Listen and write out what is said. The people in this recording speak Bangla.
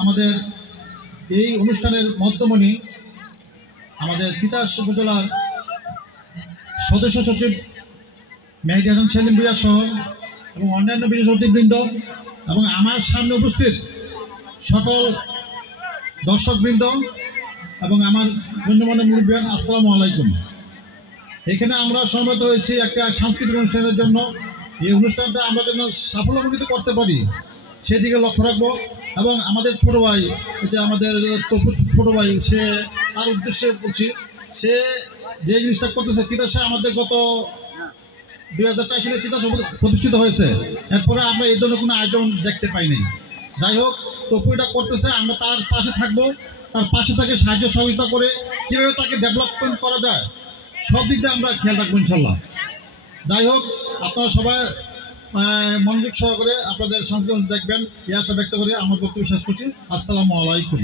আমাদের এই অনুষ্ঠানের মধ্যমণি আমাদের তিতাস উপজেলার সদস্য সচিব মেহেদী হাসান সেলিম ভূঁইয়া সহ এবং অন্যান্য বিশেষ অতিথিবৃন্দ এবং আমার সামনে উপস্থিত সকল দর্শকবৃন্দ এবং আমার গণ্যমান্য মুরব্বিয়ান, আসসালামু আলাইকুম। এখানে আমরা সমবেত হয়েছি একটা সাংস্কৃতিক অনুষ্ঠানের জন্য। এই অনুষ্ঠানটা আমরা যেন সাফল্যমণ্ডিত করতে পারি সেদিকে লক্ষ্য রাখবো এবং আমাদের ছোট ভাই, যে আমাদের তপু ছোট ভাই, সে তার উদ্দেশ্যে বলছি, সে যে জিনিসটা করতেছে, তিতাসে আমাদের গত 2004 সালে তিতাস প্রতিষ্ঠিত হয়েছে। এরপরে আমরা এই ধরনের কোনো আয়োজন দেখতে পাইনি। যাই হোক, তপু এটা করতেছে, আমরা তার পাশে থাকবো, তার পাশে থেকে সাহায্য সহযোগিতা করে কীভাবে তাকে ডেভেলপমেন্ট করা যায় সব দিক দিয়ে আমরা খেয়াল রাখবো ইনশাল্লাহ। যাই হোক, আপনারা সবাই মনোযোগ সহকারে আপনাদের সংস্কৃতি দেখবেন, এই আশা ব্যক্ত করে আমার বক্তব্য শেষ করছি। আসসালামু আলাইকুম।